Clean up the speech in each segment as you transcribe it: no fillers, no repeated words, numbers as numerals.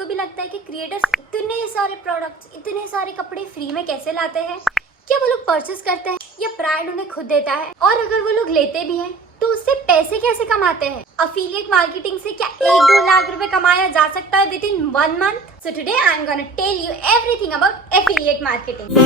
आपको भी लगता है कि क्रिएटर्स इतने सारे प्रोडक्ट्स, इतने सारे कपड़े फ्री में कैसे लाते हैं? क्या वो लोग परचेस करते हैं या ब्रांड उन्हें खुद देता है? और अगर वो लोग लेते भी हैं तो उससे पैसे कैसे कमाते हैं? अफिलिएट मार्केटिंग से क्या 1-2 लाख रुपए कमाया जा सकता है within 1 month? So today I am gonna tell you everything about affiliate marketing.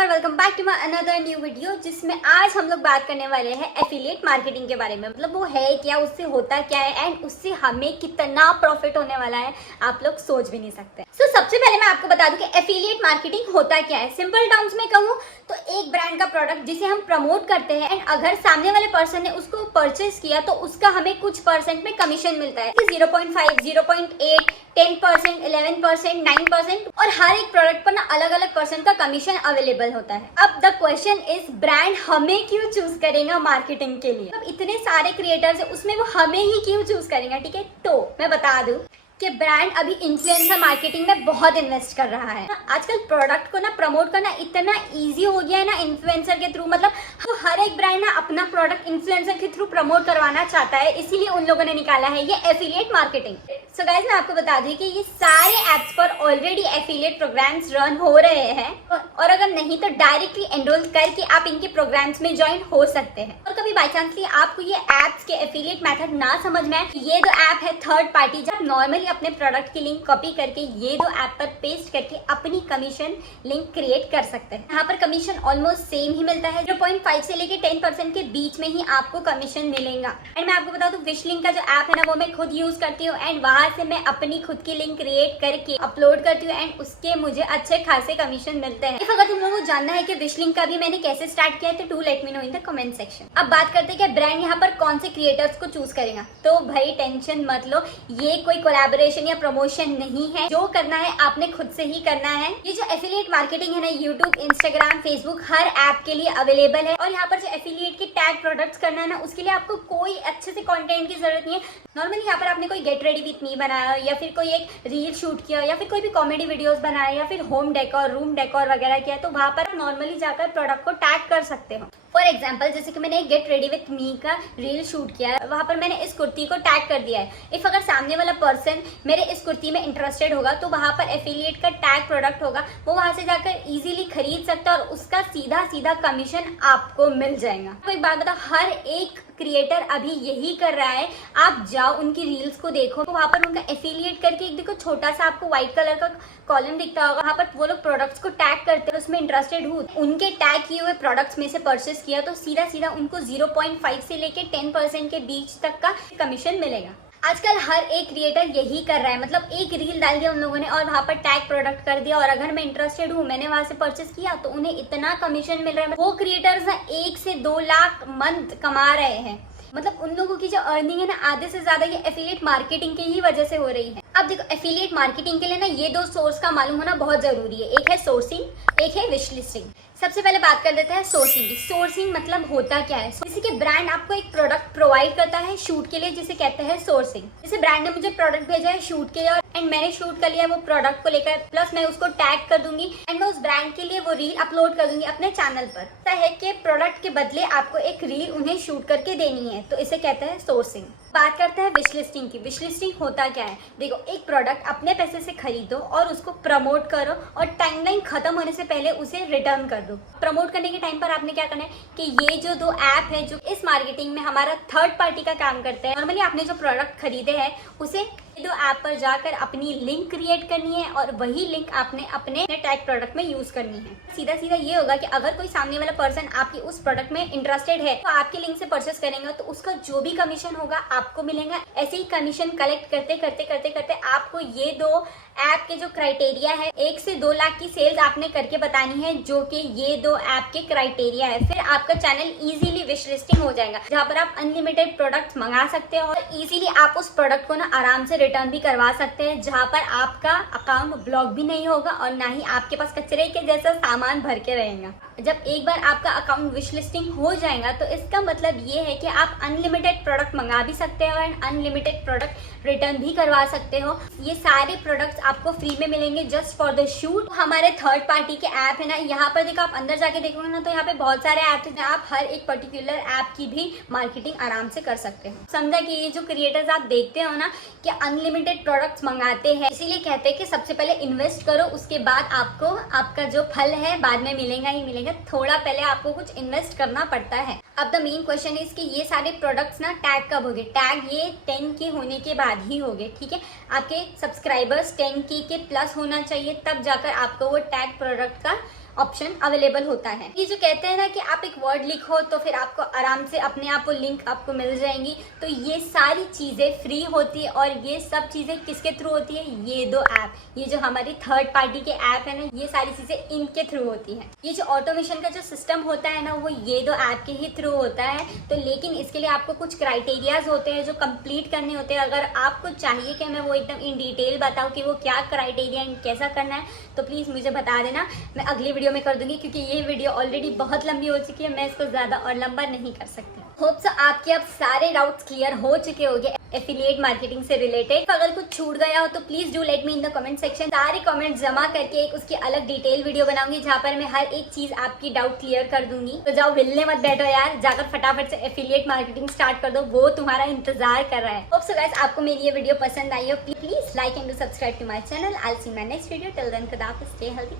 Welcome back to my another new video, जिसमें आज हम लोग बात करने वाले हैं एफिलिएट मार्केटिंग के बारे में। मतलब वो है क्या, उससे होता क्या है एंड उससे हमें कितना प्रॉफिट होने वाला है, आप लोग सोच भी नहीं सकते। सबसे पहले मैं आपको बता दूं कि एफिलिएट मार्केटिंग होता क्या है। सिंपल टर्म्स में कहूं तो एक ब्रांड का प्रोडक्ट जिसे हम प्रमोट करते हैं एंड अगर सामने वाले पर्सन ने उसको परचेज किया तो उसका हमें कुछ परसेंट में कमीशन मिलता है। 0.5, 0.8, 10%, 11%, 9% और हर एक प्रोडक्ट पर ना अलग अलग परसेंट का कमीशन अवेलेबल होता है। अब द क्वेश्चन इज, ब्रांड हमें क्यों चूज करेगा मार्केटिंग के लिए? अब इतने सारे क्रिएटर्स है, उसमें वो हमें ही क्यों चूज करेगा? ठीक है, तो मैं बता दूं कि ब्रांड अभी इन्फ्लुएंसर मार्केटिंग में बहुत इन्वेस्ट कर रहा है। आजकल प्रोडक्ट को ना प्रमोट करना इतना इजी हो गया है ना इन्फ्लुएंसर के थ्रू। मतलब तो हर एक ब्रांड ना अपना प्रोडक्ट इन्फ्लुएंसर के थ्रू प्रमोट करवाना चाहता है, इसीलिए उन लोगों ने निकाला है ये एफिलिएट मार्केटिंग। सो गाइस, मैं आपको बता दूं कि ये सारे एप्स पर ऑलरेडी एफिलिएट प्रोग्राम्स रन हो रहे हैं और अगर नहीं तो डायरेक्टली एनरोल करके आप इनके प्रोग्राम्स में ज्वाइन हो सकते हैं। और कभी बाई चांसली आपको ये एप्स के एफिलिएट मेथड ना समझ में आए, ये दो ऐप है थर्ड पार्टी, जब नॉर्मली अपने प्रोडक्ट की लिंक कॉपी करके ये दो ऐप पर पेस्ट करके अपनी कमीशन लिंक क्रिएट कर सकते हैं। यहाँ पर कमीशन ऑलमोस्ट सेम ही मिलता है, 0.5 से लेके 10% के बीच में ही आपको कमीशन मिलेगा। एंड मैं आपको बता दूं, विश लिंक का जो ऐप है ना वो मैं खुद यूज करती हूँ एंड वहां से मैं अपनी खुद की लिंक क्रिएट करके अपलोड करती हूँ एंड उसके मुझे अच्छे खासे कमीशन मिलते हैं। अगर तुम लोगों को जानना है कि विश लिंक का भी मैंने कैसे स्टार्ट किया है तो do let me know in the comment section. अब बात करते हैं कि ब्रांड यहाँ पर कौन से क्रिएटर्स को चूज करेगा। तो भाई टेंशन मत लो, ये कोई कोलैबोरेशन या प्रमोशन नहीं है। जो करना है आपने खुद से ही करना है। ये जो एफिलिएट मार्केटिंग है ना, यूट्यूब, इंस्टाग्राम, फेसबुक हर ऐप के लिए अवेलेबल है। और यहाँ पर जो एफिलिएट के टैग प्रोडक्ट्स करना है ना, उसके लिए आपको कोई अच्छे से कंटेंट की जरूरत नहीं है। नॉर्मली यहाँ पर आपने कोई गेट रेडी विथ मी बनाया या फिर कोई एक रील शूट किया या फिर कोई भी कॉमेडी वीडियोस बनाया या फिर होम डेकोर, रूम डेकोर वगैरह किया, तो वहां पर आप नॉर्मली जाकर प्रोडक्ट को टैग कर सकते हो। फॉर एग्जाम्पल, जैसे कि मैंने गेट रेडी विथ मी का रील शूट किया है, वहां पर मैंने इस कुर्ती को टैग कर दिया है। इफ अगर सामने वाला पर्सन मेरे इस कुर्ती में इंटरेस्टेड होगा तो वहां पर एफिलिएट का टैग प्रोडक्ट होगा, वो वहां से जाकर इजीली खरीद सकता है और उसका सीधा सीधा कमीशन आपको मिल जाएगा। तो एक बात बताओ, हर एक क्रिएटर अभी यही कर रहा है। आप जाओ उनकी रील्स को देखो, तो वहां पर उनका एफिलिएट करके एक देखो छोटा सा आपको व्हाइट कलर का कॉलम दिखता होगा, वहां पर वो लोग प्रोडक्ट्स को टैग करते हैं। उसमें इंटरेस्टेड हूँ, उनके टैग किए हुए प्रोडक्ट्स में से परचेस किया तो सीधा सीधा उनको 0.5 से लेके 10% के बीच तक का कमीशन मिलेगा। आजकल हर एक क्रिएटर यही कर रहा है। मतलब एक रील डाल दिया उन लोगों ने और वहां पर टैग प्रोडक्ट कर दिया और अगर मैं इंटरेस्टेड हूँ, मैंने वहां से परचेस किया तो उन्हें इतना कमीशन मिल रहा है। वो क्रिएटर्स ना 1 से 2 लाख मंथ कमा रहे हैं। मतलब उन लोगों की जो अर्निंग है ना, आधे से ज्यादा ये एफिलिएट मार्केटिंग की ही वजह से हो रही है। अब देखो, एफिलिएट मार्केटिंग के लिए ना ये दो सोर्स का मालूम होना बहुत जरूरी है। एक है सोर्सिंग, एक है विश लिस्टिंग। सबसे पहले बात कर लेते हैं सोर्सिंग की। सोर्सिंग मतलब होता क्या है? जैसे कि ब्रांड आपको एक प्रोडक्ट प्रोवाइड करता है शूट के लिए, जिसे कहते हैं सोर्सिंग। जैसे ब्रांड ने मुझे प्रोडक्ट भेजा है शूट के लिए एंड मैंने शूट कर लिया वो प्रोडक्ट को लेकर, प्लस मैं उसको टैग कर दूंगी एंड मैं उस ब्रांड के लिए वो रील अपलोड कर दूंगी अपने चैनल पर। ऐसा है कि प्रोडक्ट के बदले आपको एक रील उन्हें शूट करके देनी है, तो इसे कहते हैं सोर्सिंग। बात करते हैं विश लिस्टिंग की। विश लिस्टिंग होता क्या है? देखो, एक प्रोडक्ट अपने पैसे से खरीदो और उसको प्रमोट करो और टाइमलाइन खत्म होने से पहले उसे रिटर्न कर दो। प्रमोट करने के टाइम पर आपने क्या करना है कि ये जो दो ऐप है जो इस मार्केटिंग में हमारा थर्ड पार्टी का काम करते हैं, नॉर्मली आपने जो प्रोडक्ट खरीदे हैं उसे दो ऐप पर जाकर अपनी लिंक क्रिएट करनी है और वही लिंक आपने अपने टैग प्रोडक्ट में यूज करनी है। सीधा सीधा ये होगा कि अगर कोई सामने वाला पर्सन आपकी उस प्रोडक्ट में इंटरेस्टेड है तो आपके लिंक से परचेस करेंगे तो उसका जो भी कमीशन होगा आपको मिलेगा। ऐसे ही कमीशन कलेक्ट करते करते करते करते आपको ये दो ऐप के जो क्राइटेरिया है, 1 से 2 लाख की सेल्स आपने करके बतानी है, जो कि ये दो ऐप के क्राइटेरिया है। फिर आपका चैनल इजीली विश लिस्टिंग हो जाएगा, जहाँ पर आप अनलिमिटेड प्रोडक्ट्स मंगा सकते हो और इजीली आप उस प्रोडक्ट को ना आराम से रिटर्न भी करवा सकते हैं, जहाँ पर आपका अकाउंट ब्लॉक भी नहीं होगा और ना ही आपके पास कचरे के जैसा सामान भर के रहेगा। जब एक बार आपका अकाउंट विश लिस्टिंग हो जाएगा तो इसका मतलब ये है कि आप अनलिमिटेड प्रोडक्ट मंगा भी सकते हो एंड अनलिमिटेड प्रोडक्ट रिटर्न भी करवा सकते हो। ये सारे प्रोडक्ट्स आपको फ्री में मिलेंगे जस्ट फॉर द शूट। हमारे थर्ड पार्टी के ऐप है ना, यहाँ पर देखो आप अंदर जाके देखोगे ना तो यहाँ पे बहुत सारे ऐप हैं। आप हर एक पर्टिकुलर ऐप की भी मार्केटिंग आराम से कर सकते हो। समझा कि ये जो क्रिएटर्स आप देखते हो ना कि अनलिमिटेड प्रोडक्ट्स मंगाते हैं, इसीलिए कहते हैं कि सबसे पहले इन्वेस्ट करो, उसके बाद आपको आपका जो फल है बाद में मिलेगा ही मिलेगा। थोड़ा पहले आपको कुछ इन्वेस्ट करना पड़ता है। अब द मेन क्वेश्चन इज कि ये सारे प्रोडक्ट्स ना टैग कब होंगे? टैग ये 10 के होने के बाद ही होंगे, ठीक है। आपके सब्सक्राइबर्स 10K के प्लस होना चाहिए, तब जाकर आपको वो टैग प्रोडक्ट का ऑप्शन अवेलेबल होता है। ये जो कहते हैं ना कि आप एक वर्ड लिखो तो फिर आपको आराम से अपने आप वो लिंक आपको मिल जाएंगी, तो ये सारी चीजें फ्री होती है। और ये सब चीजें किसके थ्रू होती है? ये दो ऐप, ये जो हमारी थर्ड पार्टी के ऐप है ना, ये सारी चीजें इनके थ्रू होती है। ये जो ऑटोमेशन का जो सिस्टम होता है ना, वो ये दो ऐप के ही थ्रू होता है। तो लेकिन इसके लिए आपको कुछ क्राइटेरियाज होते हैं जो कंप्लीट करने होते हैं। अगर आपको चाहिए कि मैं वो एकदम इन डिटेल बताऊं कि वो क्या क्राइटेरिया कैसा करना है, तो प्लीज मुझे बता देना, मैं अगली वीडियो में कर दूंगी, क्योंकि ये वीडियो ऑलरेडी बहुत लंबी हो चुकी है, मैं इसको ज्यादा और लंबा नहीं कर सकती। होप सो आपके अब सारे डाउट्स क्लियर हो चुके होंगे एफिलिएट मार्केटिंग से रिलेटेड। अगर कुछ छूट गया हो तो please do let me in the comment section. सारे कमेंट्स जमा करके एक उसकी अलग डिटेल वीडियो बनाऊंगी जहां पर मैं हर एक चीज आपकी डाउट क्लियर कर दूंगी। तो जाओ हिलने मत बैठो यार, जाकर फटाफट से एफिलिएट मार्केटिंग स्टार्ट कर दो, वो तुम्हारा इंतजार कर रहा है। होप सो गाइस आपको मेरी ये वीडियो पसंद आई हो, please like and subscribe to my channel. I will see you in my next video. Till then खुदा हाफिज़, स्टे हेल्दी।